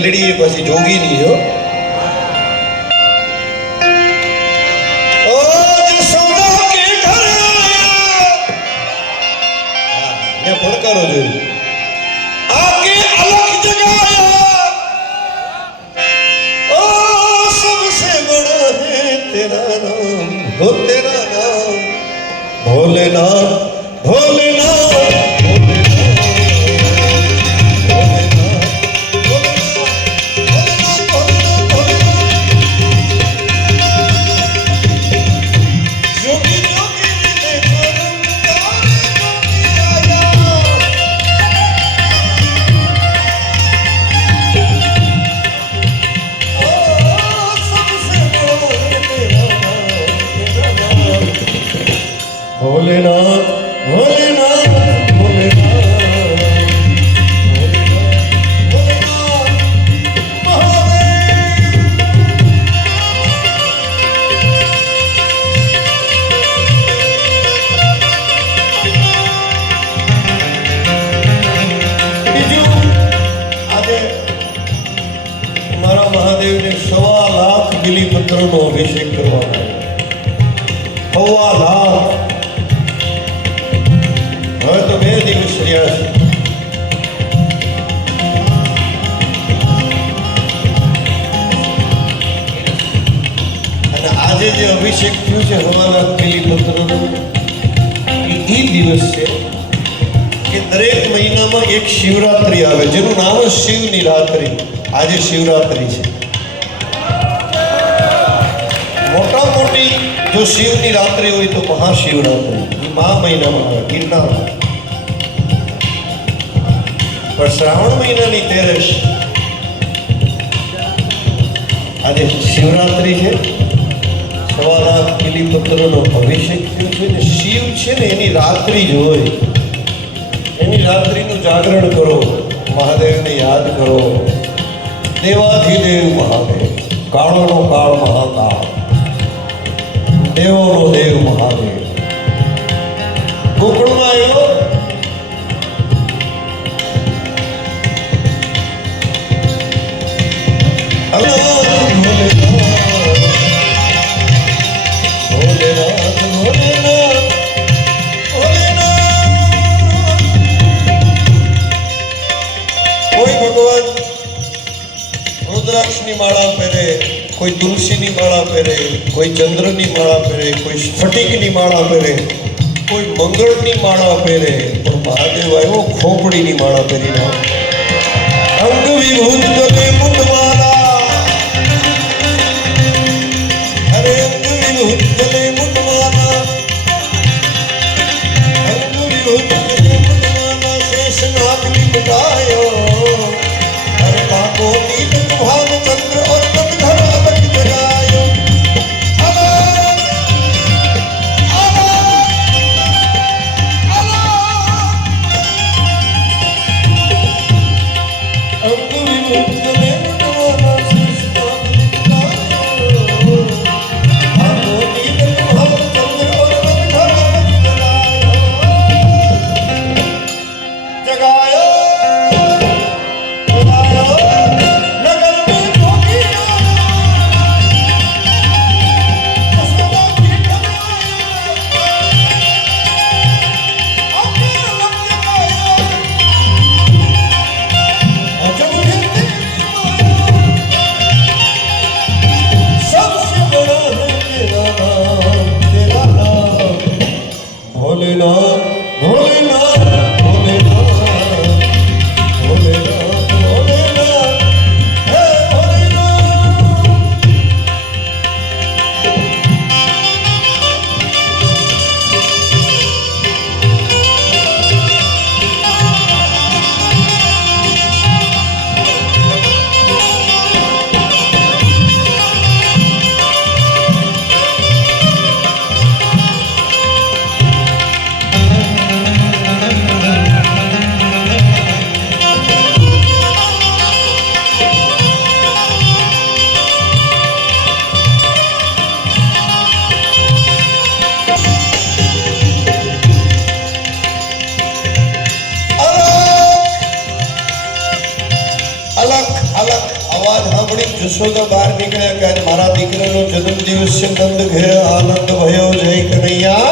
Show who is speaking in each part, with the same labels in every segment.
Speaker 1: મેલડી પછી જોગીની જો પડકારો જોઈએ આકે અલગ જગાયા. ઓ સબસે બડો હે તેરા નામ હો નામ આજે જે અભિષેક થયું છે હવાના પેલી પત્રનો, એ દિવસ છે કે દરેક મહિનામાં એક શિવરાત્રી આવે, જેનું નામ શિવની રાત્રિ. આજે શિવરાત્રી છે. મોટા મોટી જો શિવની રાત્રિ હોય તો મહાશિવરાત્રી. એ મહા મહિનામાં આવે ગિરનાર પણ શ્રાવણ મહિનાની તેરસ આજે શિવરાત્રી છે. સવા લાખ અભિષેક થયો છે ને શિવ છે ને એની રાત્રિ જ હોય. એની રાત્રિનું જાગરણ કરો, મહાદેવને યાદ કરો. દેવાધિદેવ મહાદેવ, કાળોનો કાળ મહાકાળ. દેવોનો દેવ મહાદેવ. ગોકુળમાં આવ્યો ભોલેનાથ માળા પહેરે, કોઈ તુલસીની માળા પહેરે, કોઈ ચંદ્રની માળા પહેરે, કોઈ સ્ફટિકની માળા પહેરે, કોઈ મંગળની માળા પહેરે, પણ મહાદેવ આવ્યો ખોપડીની માળા પહેરીને. અંગ વિભૂત તમે મુંડમાલા Thank you. Lord. જશોદા બહાર નીકળ્યા કે આજ મારા દીકરાનો જન્મદિવસ છે, નંદ ઘેર આનંદ ભયો જય કનૈયા.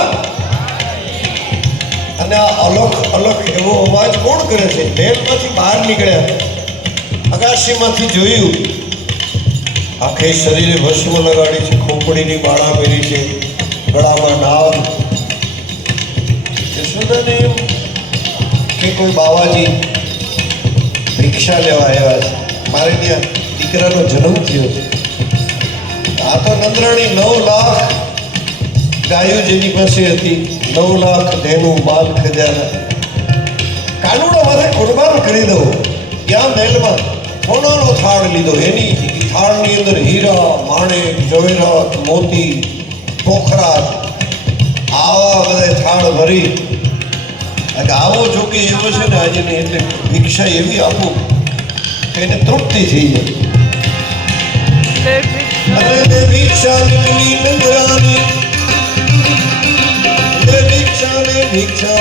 Speaker 1: અને આ અલખ અલખ એવો અવાજ કોણ કરે છે? મહેલમાંથી બહાર નીકળ્યા. અગાશીમાંથી જોયું, આખે શરીરે ભસ્મ લગાડી છે, ખોપડીની બાળા પહેરી છે, ગળામાં નાવ. યશોદાને કે કોઈ બાવાજી ભિક્ષા લેવા આવ્યા છે. મારે ત્યાં દીકરાનો જન્મ થયો. આ તો નંદરાણી નવ લાખ ગાયો જેની પાસે હતી. નવ લાખ ધેનું માલ ખજાના. કાનુડા માથે કુરબાન કરી દો ત્યાં મહેલમાં સોનાનો થાળ લીધો. એની થાળની અંદર હીરા માણેક જવેરાત, મોતી, પોખરા, આવા બધા થાળ ભરી. આવો જો કે એવો છે ને, આજે એટલે ભિક્ષા એવી આપું કે એને તૃપ્તિ થઈ જાય. તે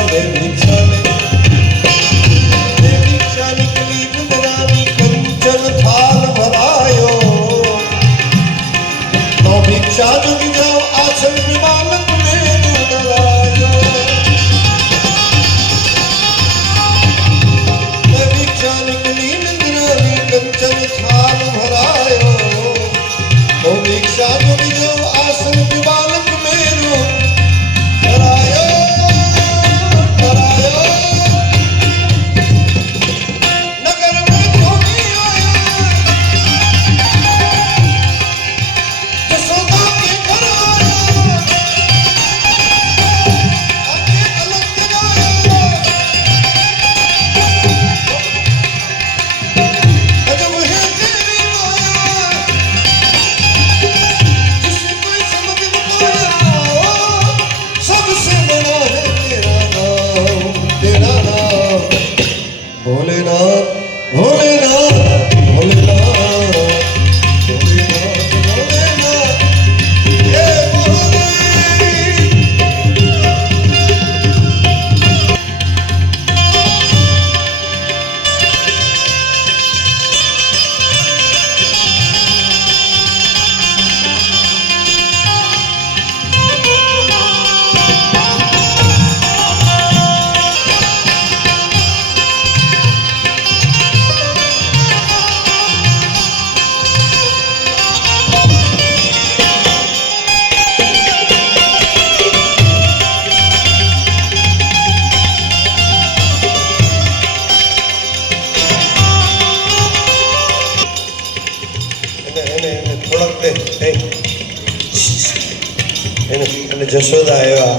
Speaker 1: જશોદા આવ્યા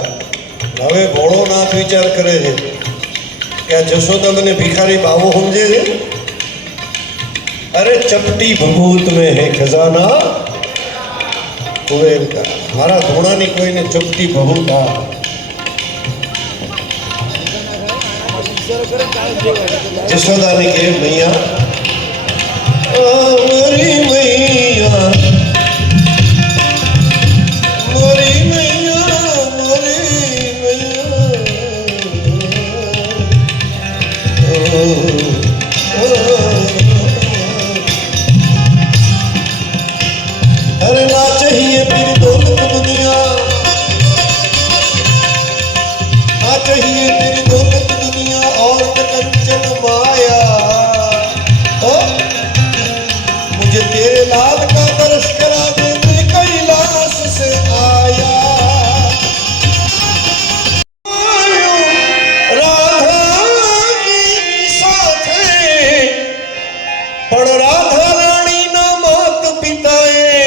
Speaker 1: હવે ભોળોનાથ વિચાર કરે છે કે આ જશોદા મને ભિખારી બાવો સમજે છે? અરે ચપટી ભભૂત મેં હે ખજાના. કુબેર કા. મારા ધોણાની કોઈને ચપટી ભભૂત આ જશોદાની કે, મૈયા મોરી મૈયા પણ રાધા રાણીના મોત પિતાએ.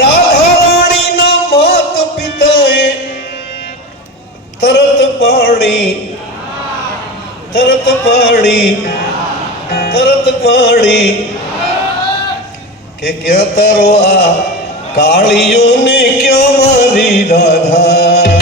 Speaker 1: રાધા રાણીના મોત પિતાએ. તરત પાણી તરત પાણી તરત પાણી કે ક્યાં તારો આ કાળીઓને ક્યાં મારી રાધા?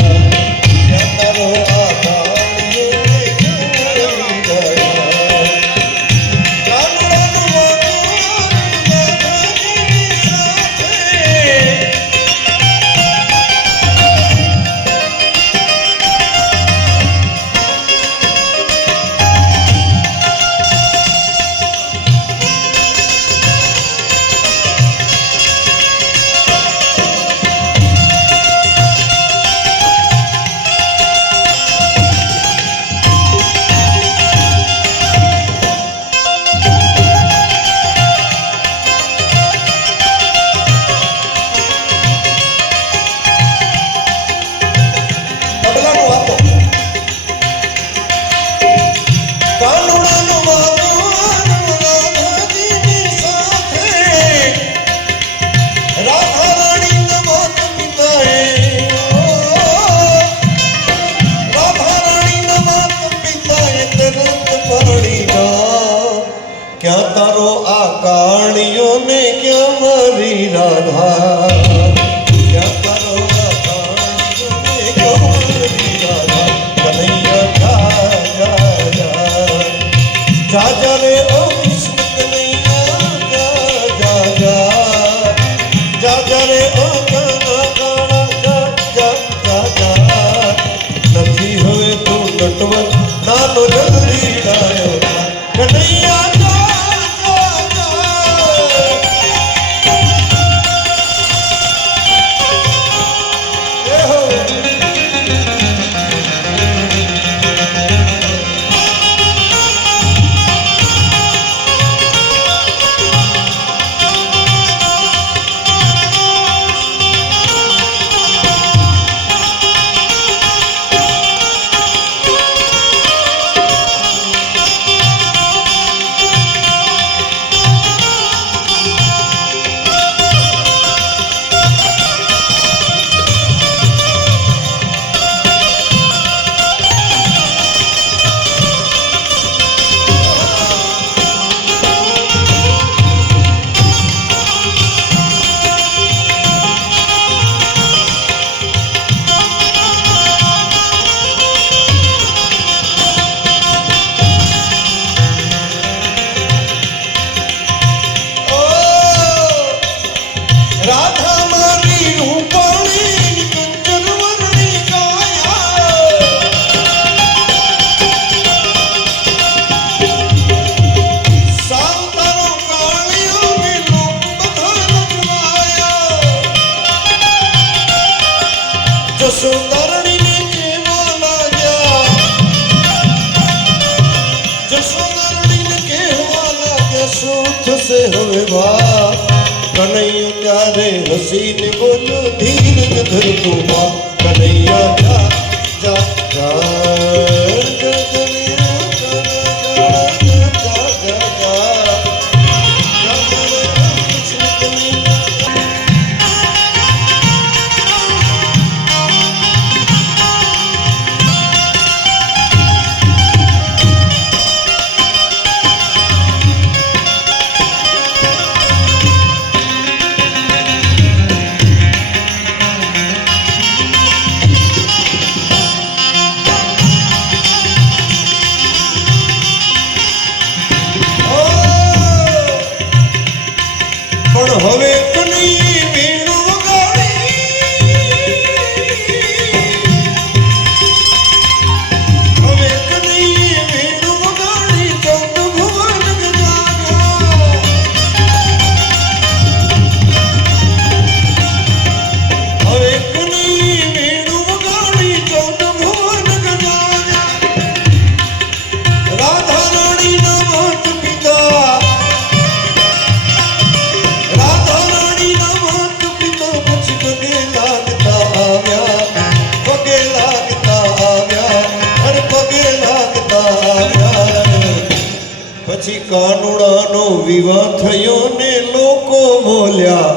Speaker 1: બોલ્યા.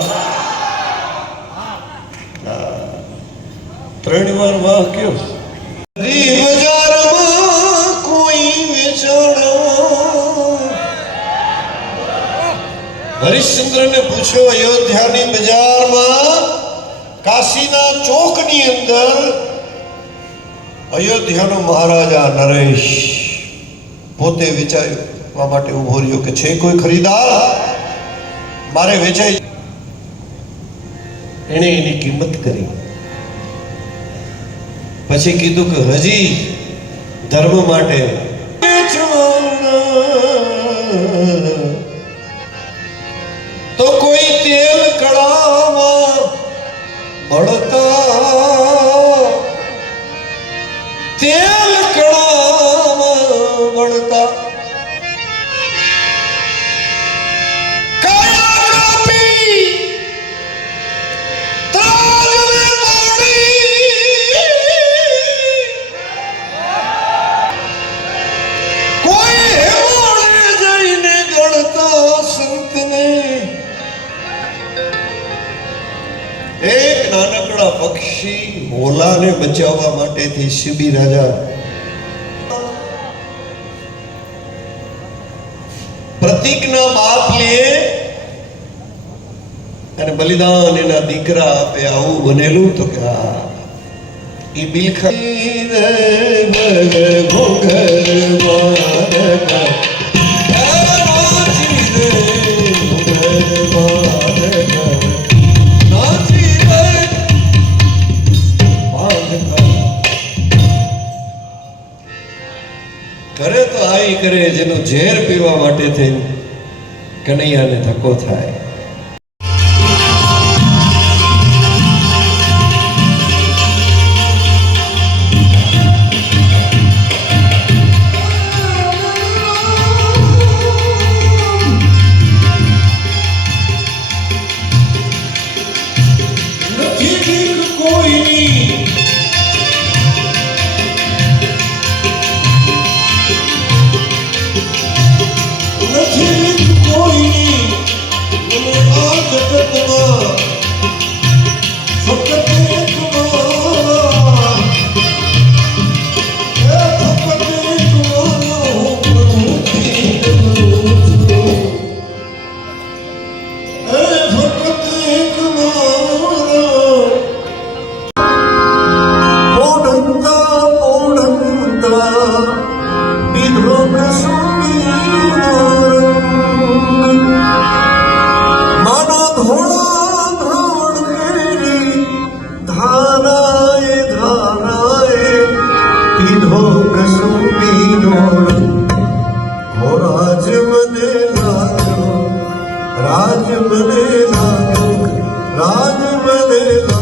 Speaker 1: ત્રણ વાર વાહ કયો. બજારમાં પૂછ્યો, અયોધ્યાની બજારમાં કાશીના ચોકની અંદર અયોધ્યાનો મહારાજા નરેશ પોતે વેચાયો માટે ઊભો રહ્યો કે છે કોઈ ખરીદાર? મારે વેચાય એણે એની કિંમત કરી. પછી કીધું કે, હજી ધર્મ માટે તો કોઈ તેલ કડામાં બળતા તેલ આપણા પક્ષી હોલાને બચાવવા માટેથી શિબી રાજા પ્રતિજ્ઞા બાપ લે અને બલિદાન એના દીકરા આપે આવું બનેલું તો કે આ એ બિલખા લડાઈ કરે જેનો ઝેર પીવા માટે થઈને કનૈયાને ધક્કો થાય. રાજ મને લાગ્યો રાજ મને લાગ્યો રાજ મને લાગ્યો.